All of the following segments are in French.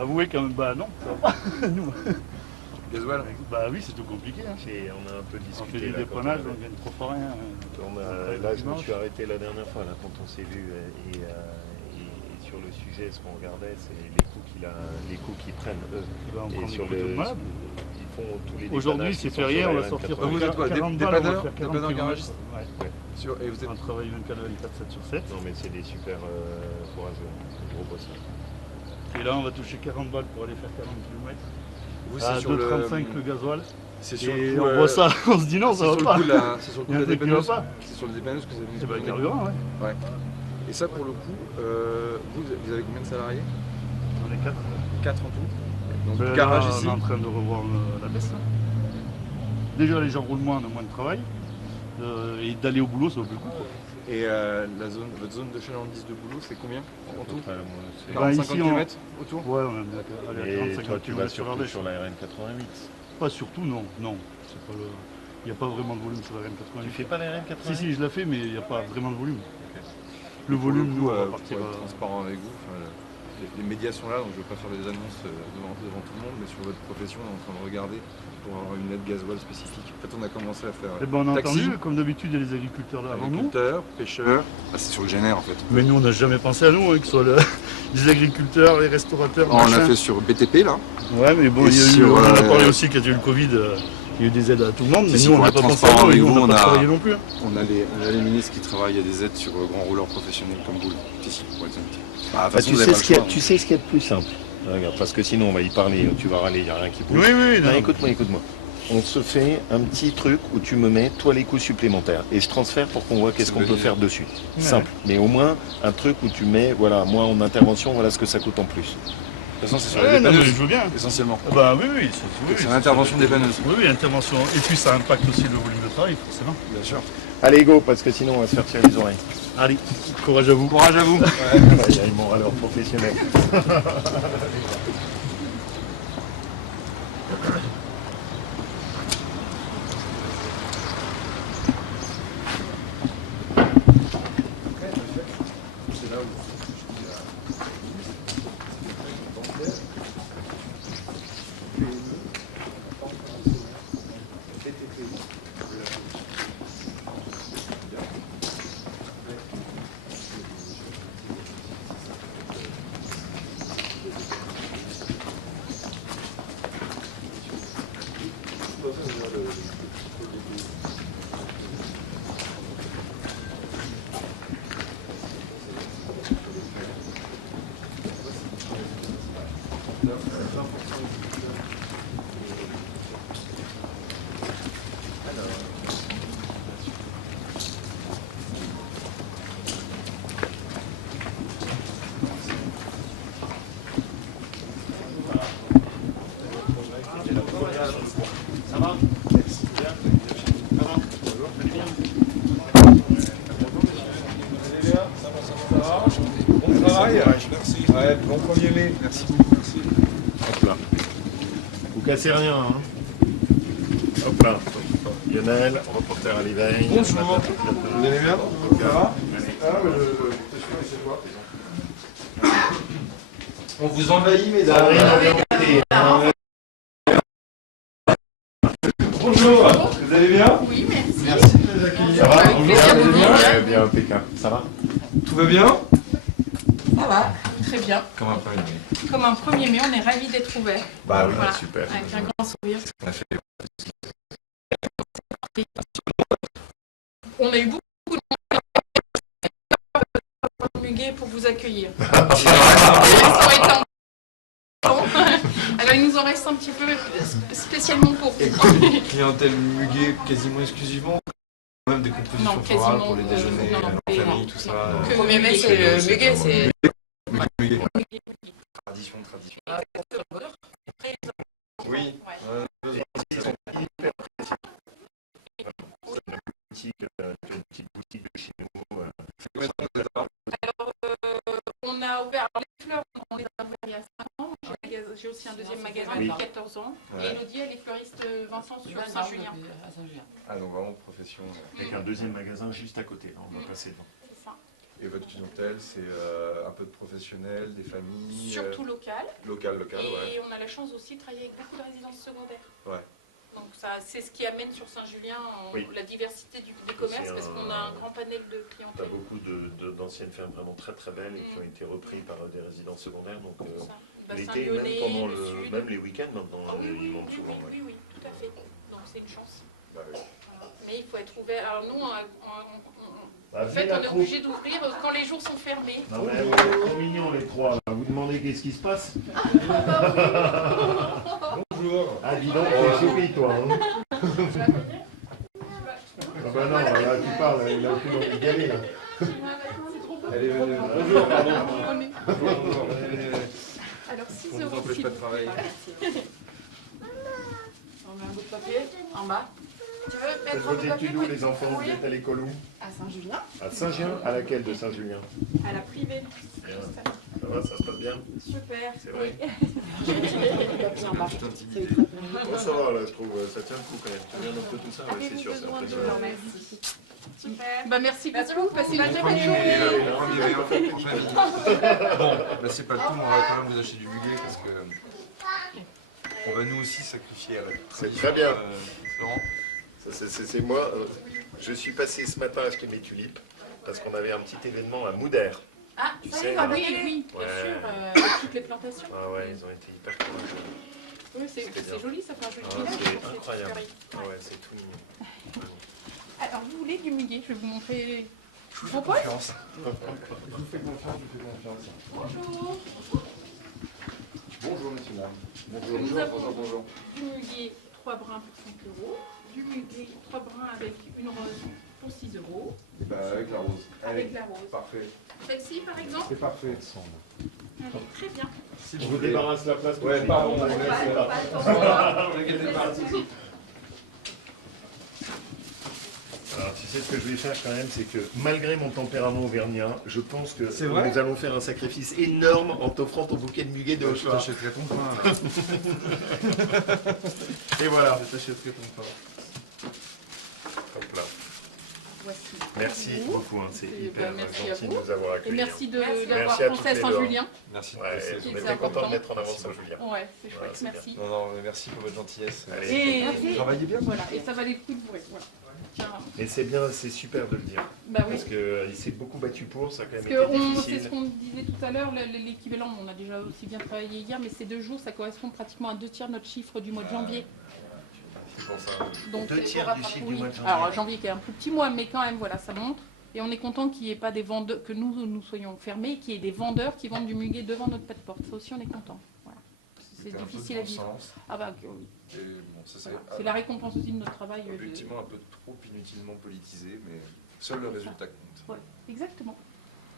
Avouez quand même, bah non, ça va pas. Nous. Gasoil. Bah oui, c'est tout compliqué. Hein. On a un peu discuté. On fait du dépannage, on gagne trop pour rien. Là, je me suis arrêté la dernière fois, là, quand on s'est vu. Et sur le sujet, ce qu'on regardait, c'est les coûts qu'ils prennent, eux. Bah, on et prend sur des le. malades. Ils font tous les Aujourd'hui, c'est férié, on va sortir pour Vous êtes quoi, 40 balles, on va faire 40 dépanneur km. garagiste. Ouais. Et vous êtes... On travaille 24/7 sur 7. Non, mais c'est des super courageux, des gros bosseurs. Et là, on va toucher 40 balles pour aller faire 40 km. Vous, À c'est sur 2,35 le gasoil. C'est sur Et le coup, on voit ça, on se dit non, ça va pas. C'est sur le Il y a coup un de la truc qui va dépanneuse. pas. C'est sur le dépanneuse que vous avez mis. C'est pas le carburant, ouais. Ouais. Et ça, pour le coup, vous avez combien de salariés? On est 4. 4 en tout. Donc, Là, garage on ici. est en train de revoir la baisse. Là. Déjà, les gens roulent moins, on a moins de travail. Et d'aller au boulot, ça vaut plus le coup. Quoi. Et votre zone de chalandise de boulot, c'est combien en tout? 40-50 km autour? Ouais, on est à 40-50 toi, tu vas km sur surtout l'Ardèche. sur la RN88. Pas surtout, non. Non, c'est pas le... Il n'y a pas vraiment de volume sur la RN88. Tu fais pas la RN88? Si, je la fais, mais il n'y a pas vraiment de volume. Okay. Le volume, coup, nous, on va pour partir... être transparent avec vous, les médias sont là, donc je ne veux pas faire des annonces devant tout le monde, mais sur votre profession, on est en train de regarder pour avoir une aide gasoil spécifique. En fait, on a commencé à faire Eh ben, on a taxi, entendu, comme d'habitude, il y a les agriculteurs là avant nous. agriculteurs, pêcheurs. Ah, c'est sur le GNR en fait. Mais nous, on n'a jamais pensé à nous, hein, que ce soit les agriculteurs, les restaurateurs. On l'a fait sur BTP là. Ouais, mais bon, on en a parlé aussi quand il y a eu le Covid. Il y a eu des aides à tout le monde, mais nous, on n'a pas pensé à nous, on n'a pas travaillé non plus. On a les ministres qui travaillent, il y a des aides sur grands rouleurs professionnels comme vous, ici, pour exemple. Tu sais ce qu'il y a de plus simple. Regarde, parce que sinon on va y parler, tu vas râler, il n'y a rien qui bouge. Oui. Non, écoute-moi. On se fait un petit truc où tu me mets, toi, les coûts supplémentaires. Et je transfère pour qu'on voit qu'est-ce qu'on peut faire dessus. Ouais. Simple. Mais au moins, un truc où tu mets, voilà, moi en intervention, voilà ce que ça coûte en plus. De toute façon, c'est sur les dépanneuses, je veux bien. Essentiellement. Bah oui. C'est l'intervention des dépanneuses. Oui, intervention. Et puis ça impacte aussi le volume de travail, forcément. Bien sûr. Allez, go, parce que sinon on va se faire tirer les oreilles. Allez, courage à vous. Courage à vous. Il y a une morale professionnelle. Ça va? Bon travail. Merci. Ouais, bon premier mai. Merci beaucoup. Merci. Hop là. Vous cassez rien, hein. Hop là. Lionel, reporter à l'éveil. Bonjour. Vous allez bien? Ça va? On vous envahit, mesdames. Bonjour. Vous allez bien? Oui, merci. Merci de nous accueillir. Ça va? Avec plaisir de venir. Ouais, bien, impeccable. Ça va? Tout va bien? Ça va, très bien. Comme un premier mai. Comme un 1er mai, on est ravis d'être ouverts. Bah oui, Voilà, super. avec un grand sourire. On a eu beaucoup de muguet pour vous accueillir. Alors il nous en reste un petit peu spécialement pour vous. Clientèle muguet quasiment exclusivement. Même des compositions Non, florales quasiment, pour les déjeuners, non, en famille, tout ça. Que Premier mai, c'est le muguet, c'est... Muguet. Tradition. Oui. Une petite boutique de chez nous. On a ouvert alors, les fleurs, on les a ouvertes il y a 5 ans. J'ai aussi un deuxième magasin depuis 14 ans. Ouais. Et Elodie, elle est fleuriste Vincent sur Saint-Julien. Ah donc vraiment profession. Avec un deuxième magasin juste à côté, on va passer devant. C'est ça. Et votre clientèle, c'est un peu de professionnels, des familles Surtout local. Local, Et ouais. on a la chance aussi de travailler avec beaucoup de résidences secondaires. Ouais. Donc c'est ce qui amène sur Saint-Julien Oui. la diversité des commerces, parce qu'on a un grand panel de Tu as clientèle. beaucoup d'anciennes fermes vraiment très très belles et qui ont été reprises par des résidences secondaires. Donc l'été, même pendant même les week-ends maintenant, Ah oui, ils vendent souvent. oui, tout à fait. Donc c'est une chance. Bah, oui. Voilà. Mais il faut être ouvert. Alors nous, Bah, en fait, on est obligé d'ouvrir quand les jours sont fermés. Non mais vous êtes trop mignons les trois. Là. Vous demandez qu'est-ce qui se passe? Bonjour. Ah dis donc, t'es souris toi. Hein. Ah bah non, là tu parles, il a aucune envie d'y aller là. Allez, venez. Bonjour, pardon. Bonjour. Alors 6 On ne vous euros. empêche pas de travailler. On met un bout de papier en bas. Tu veux Faites mettre un bout vos de papier études où les enfants? Vous êtes à l'école où? À Saint-Julien. À Saint-Julien? À laquelle de Saint-Julien? À la privée. Bien. Ça va, ça se passe bien? Super. C'est vrai. Tout intimidé. Bon, ça va là, je trouve, ça tient le coup quand même. Tu viens un peu tout ça, ouais, c'est sûr, c'est impressionnant. Super. Bah merci beaucoup. Passez une très bonne Premier journée. mai, en fait, en famille. Bon, bah c'est pas le tout, on va quand même vous acheter du muguet parce que on va nous aussi sacrifier à la C'est très bien. Florent. C'est moi, je suis passé ce matin acheter mes tulipes parce qu'on avait un petit événement à Moudère. Ah, Tu ça sais, y est, là. oui, oui, bien Ouais. sûr, avec toutes les plantations. Ah ouais, ils ont été hyper courageux. Oui, c'est C'était bien. joli, ça fait un joli Ah, village. c'est je trouve, incroyable. super. Ah ouais, c'est tout mignon. Alors, vous voulez du muguet? Je vais vous montrer. Je vous fais Propose confiance. Je vous fais confiance. Bonjour. Bonjour, monsieur, dame. Nous avons Bonjour. du muguet 3 brins pour 5 euros, du muguet 3 brins avec une rose pour 6 euros, Bah, avec la rose. avec la rose. Parfait. Celle-ci, par exemple? C'est parfait. Allez, très bien. Si Je vous débarrasse la place. tout de Ouais, suite. pardon, Ne on vous laisse. inquiétez pas. Ne vous inquiétez pas. Alors, tu sais ce que je vais faire quand même, c'est que malgré mon tempérament auvergnat, je pense que C'est vrai nous allons faire un sacrifice énorme en t'offrant ton bouquet de muguet de Je Hochevar. t'achèterai ton pain. Là. Et voilà. Je t'achèterai ton pain. Hop là. Voici. Merci beaucoup, hein, c'est Et hyper merci gentil à de vous. nous avoir Et accueillis. merci d'avoir Merci à pensé toutes à les Saint-Julien. Merci de Ouais, passer. on C'est était content important. de mettre en avant Saint-Julien. Ouais, c'est chouette, c'est merci. Non, non, mais merci pour votre gentillesse. Allez. Et Travaillez bien. voilà, et ça valait le coup de bourrer. Voilà. Tiens. Et c'est bien, c'est super de le dire. Bah oui. Parce qu'il s'est beaucoup battu pour, ça a quand même Parce été que c'est ce difficile. qu'on disait tout à l'heure, l'équivalent, on a déjà aussi bien travaillé hier, mais ces 2 jours, ça correspond pratiquement à 2 tiers de notre chiffre du mois de janvier. C'est pour ça. Donc, 2 on tiers va du pas- chiffre oui. du mois de janvier. Alors janvier qui est un plus petit mois, mais quand même, voilà, ça monte. Et on est content qu'il n'y ait pas des vendeurs, que nous soyons fermés, qu'il y ait des vendeurs qui vendent du muguet devant notre pas de porte. Ça aussi, on est content. Voilà. C'est C'était un peu de difficile à bon vivre. sens. Ah bah oui. Et bon, ça c'est Voilà. C'est la récompense aussi de notre travail. objectivement un peu trop inutilement politisé, mais seul le résultat compte. Ouais, exactement.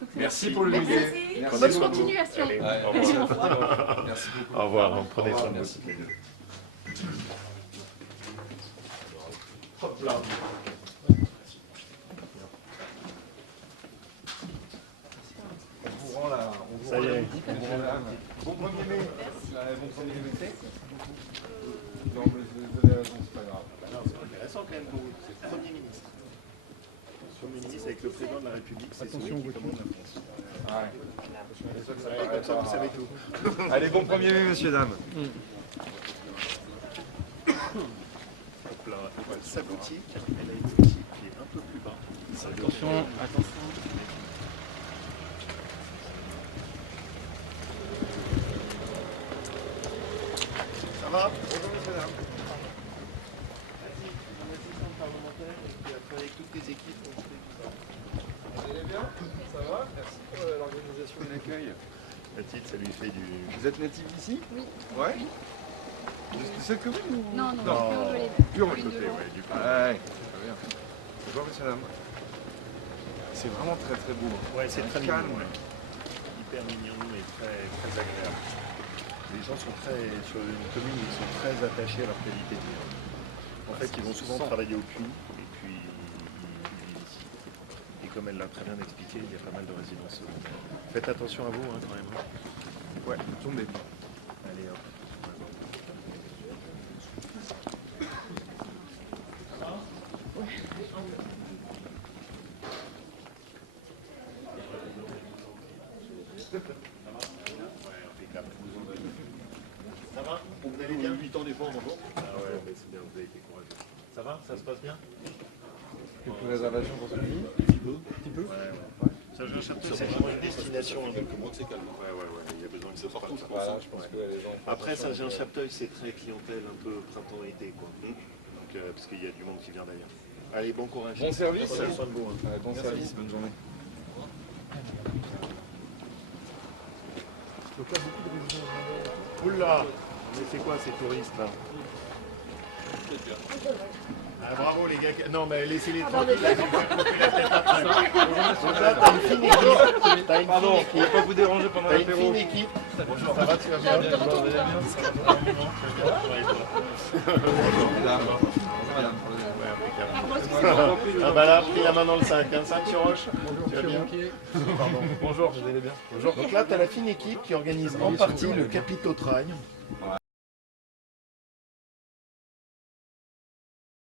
Donc, c'est Merci pour le Merci. muguet. Merci Bonne beaucoup. continuation. Allez, Ouais, au merci revoir. Merci beaucoup. Au revoir, prenez Au revoir, soin de vous. merci. Hop là. On vous rend la. Ça y est. On vous rend la. Bon 1er mai. Ouais, bon 1er mai. Non, mais vous avez raison, c'est pas grave. Non, c'est intéressant quand même pour vous. C'est le Premier ministre. Premier ministre avec le président de la République, c'est celui qui commande la France. Ouais. Ouais, comme ça, vous savez tout. Allez, bon 1er mai, messieurs, dames. Hop là, voilà, sa boutique, elle a une boutique qui est un peu plus bas. Attention. Ça va? Bonjour, messieurs, dames. Vas-y, on a des centres parlementaires et puis après avec toutes les équipes, on fait tout ça. Vous allez bien? Ça va? Merci pour l'organisation et l'accueil. Mathilde, ça lui fait du... Vous êtes native d'ici? Oui. Ouais? De cette commune ou... Non, non, Non. que Jolène. Pure Commune de côté, Lens. ouais, du coup. Ouais, très bien. Bonjour, messieurs, dames. C'est vraiment très très beau. Ouais, c'est très calme. mignon, ouais. Hyper mignon et très, très agréable. Les gens sont très, sur une commune, ils sont très attachés à leur qualité de vie. En fait, ils vont souvent travailler au puits et puis ils vivent ici. Et comme elle l'a très bien expliqué, il y a pas mal de résidences secondaires. Faites attention à vous hein, quand même. Ouais, tombez. Allez hop. Ça va? Vous allez bien? 8 ans d'effort, bonjour. Ah ouais, mais c'est bien, vous avez été courageux. Ça va? Ça se passe bien? Quelques réservations pour celui-ci? Un petit peu. Ouais. Ça, j'ai un château. C'est vraiment une destination. Quelques mois que c'est calme. Ouais, il y a besoin que ça se passe. Voilà, je pense que les gens... Après, Saint-Jean-Chapteuil, c'est très clientèle, un peu printemps-été, quoi. Donc, parce qu'il y a du monde qui vient d'ailleurs. Allez, bon courage. Bon service. Prenez soin de vous, hein. Ouais, bon service, bonne journée. Oula, mais c'est quoi ces touristes là? Ah, bravo les gars. Non mais laissez-les tranquilles. Là, je vais faire couper la tête après. Donc là, t'as une fine équipe. T'as une fine équipe. On va pas vous déranger pendant T'as une l'apéro. fine équipe. Bonjour, ça va, tu vas bien? Bonjour madame. Ah bah là, pris la main dans le sac. Un sac sur Roche. Tu vas bien? Pardon. Bonjour, vous allez bien? Bonjour. Donc là, t'as la fine équipe qui organise en partie le Capitaux Trail.